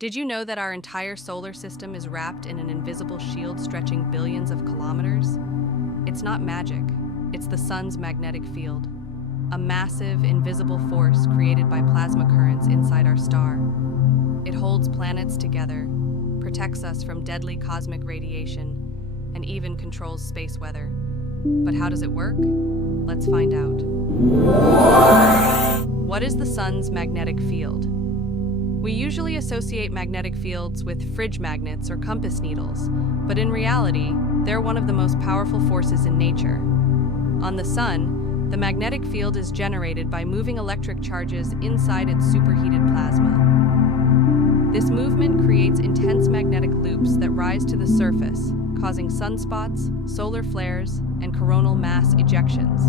Did you know that our entire solar system is wrapped in an invisible shield stretching billions of kilometers? It's not magic, it's the sun's magnetic field, a massive, invisible force created by plasma currents inside our star. It holds planets together, protects us from deadly cosmic radiation, and even controls space weather. But how does it work? Let's find out. What is the sun's magnetic field? We usually associate magnetic fields with fridge magnets or compass needles, but in reality, they're one of the most powerful forces in nature. On the sun, the magnetic field is generated by moving electric charges inside its superheated plasma. This movement creates intense magnetic loops that rise to the surface, causing sunspots, solar flares, and coronal mass ejections,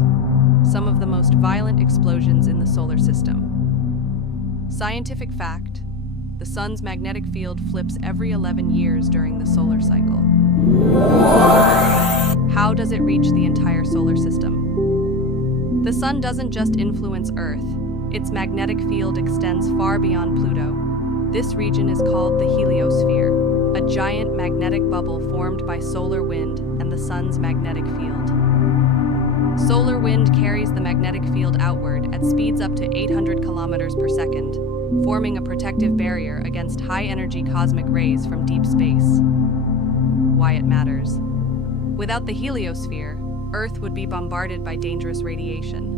some of the most violent explosions in the solar system. Scientific fact: the sun's magnetic field flips every 11 years during the solar cycle. How does it reach the entire solar system? The sun doesn't just influence Earth. Its magnetic field extends far beyond Pluto. This region is called the heliosphere, a giant magnetic bubble formed by solar wind and the sun's magnetic field. Solar wind carries the magnetic field outward at speeds up to 800 kilometers per second, forming a protective barrier against high-energy cosmic rays from deep space. Why it matters. Without the heliosphere, Earth would be bombarded by dangerous radiation.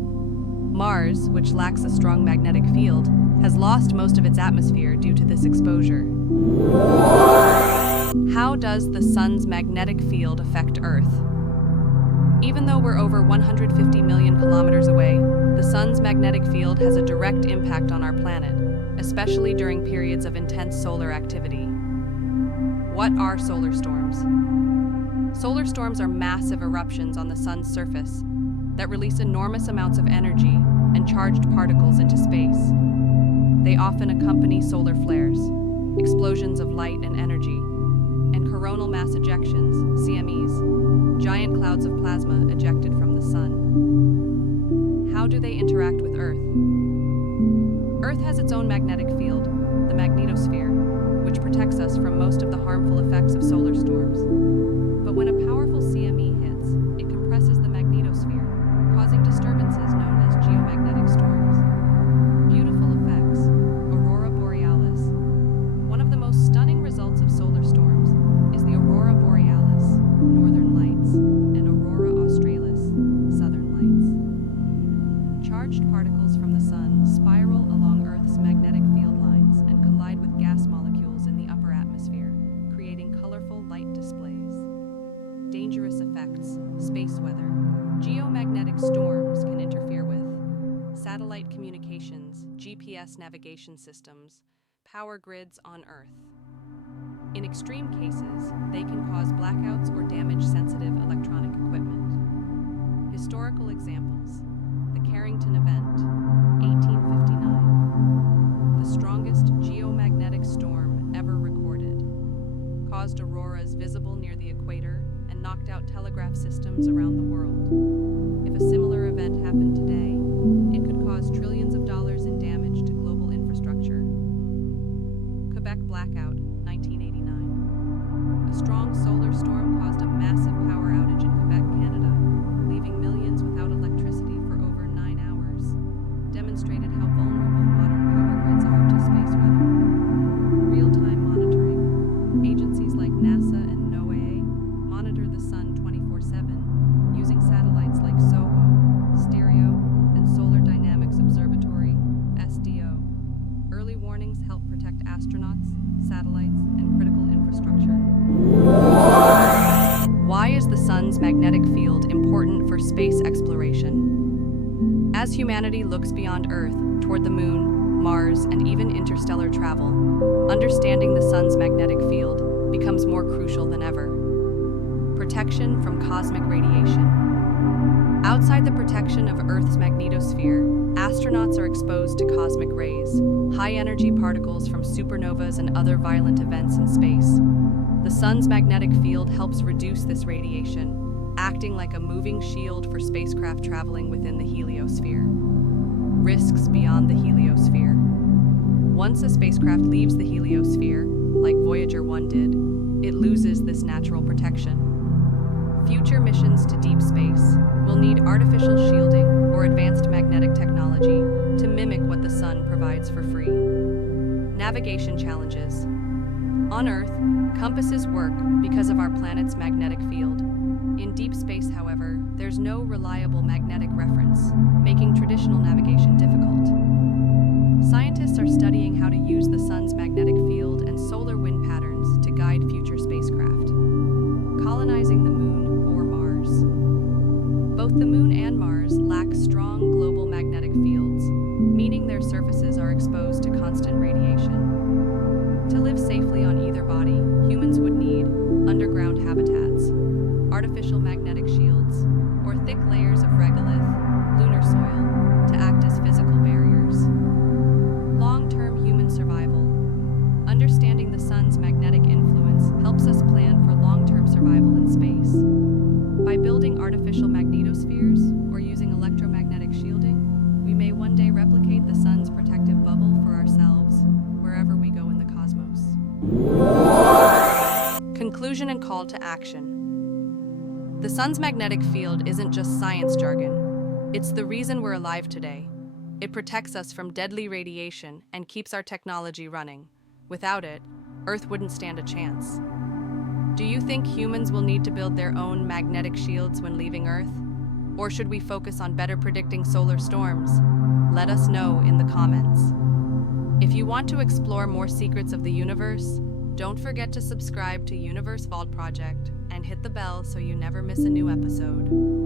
Mars, which lacks a strong magnetic field, has lost most of its atmosphere due to this exposure. How does the sun's magnetic field affect Earth? Even though we're over 150 million kilometers away, the sun's magnetic field has a direct impact on our planet, especially during periods of intense solar activity. What are solar storms? Solar storms are massive eruptions on the sun's surface that release enormous amounts of energy and charged particles into space. They often accompany solar flares, explosions of light and energy, and coronal mass ejections, CMEs, giant clouds of plasma ejected from the sun. How do they interact with Earth? Earth has its own magnetic field, the magnetosphere, which protects us from most of the harmful effects of solar storms. But when a powerful CME hits, it compresses the magnetosphere, causing disturbances known as geomagnetic storms. Beautiful effects, aurora borealis. One of the most stunning results of solar storms is the aurora borealis, northern lights, and aurora australis, southern lights. Charged particles from the sun spiral along Earth's magnetic field lines and collide with gas molecules in the upper atmosphere, creating colorful light displays. Dangerous effects, space weather. Geomagnetic storms can interfere with satellite communications, GPS navigation systems, power grids on Earth. In extreme cases, they can cause blackouts or damage sensitive electronic equipment. Historical examples: the Carrington event, 1859, the strongest geomagnetic storm ever recorded, caused auroras visible near the equator and knocked out telegraph systems around the world. If a similar event happened today, it could cause trillions of dollars in damage to global infrastructure. Quebec blackout, 1989. A strong solar storm caused a massive power outage in Quebec, Canada, leaving millions without electricity for over 9 hours. Demonstrated how vulnerable modern power grids are to space weather. Real-time monitoring. Agencies like NASA and NOAA monitor the sun 24/7, using satellites like SOHO, Stereo, and Solar Dynamics Observatory, SDO. Early warnings help protect astronauts, satellites, and critical infrastructure. Why is the sun's magnetic field important for space exploration? As humanity looks beyond Earth, toward the Moon, Mars, and even interstellar travel, understanding the sun's magnetic field becomes more crucial than ever. Protection from cosmic radiation. Outside the protection of Earth's magnetosphere, astronauts are exposed to cosmic rays, high-energy particles from supernovas and other violent events in space. The sun's magnetic field helps reduce this radiation, acting like a moving shield for spacecraft traveling within the heliosphere. Risks beyond the heliosphere. Once a spacecraft leaves the heliosphere, Voyager 1 did, it loses this natural protection. Future missions to deep space will need artificial shielding or advanced magnetic technology to mimic what the sun provides for free. Navigation challenges. On Earth, compasses work because of our planet's magnetic field. In deep space, however, there's no reliable magnetic reference, making traditional navigation difficult. Scientists are studying how to use the sun's magnetic field and solar wind patterns to guide future spacecraft. Colonizing the moon or Mars. Both the moon and Mars lack strong global magnetic fields, meaning their surfaces are exposed to constant radiation. To live safely on either body, humans would need underground habitats, artificial magnetic shields, or thick layers of regolith, lunar soil, to act as physical barriers. Long-term human survival. Understanding the sun's magnetic influence helps us plan for long-term survival in space. By building artificial magnetospheres or using electromagnetic shielding, we may one day replicate the sun's protective bubble for ourselves wherever we go in the cosmos. Conclusion and call to action. The sun's magnetic field isn't just science jargon. It's the reason we're alive today. It protects us from deadly radiation and keeps our technology running. Without it, Earth wouldn't stand a chance. Do you think humans will need to build their own magnetic shields when leaving Earth? Or should we focus on better predicting solar storms? Let us know in the comments. If you want to explore more secrets of the universe, don't forget to subscribe to Universe Vault Project and hit the bell so you never miss a new episode.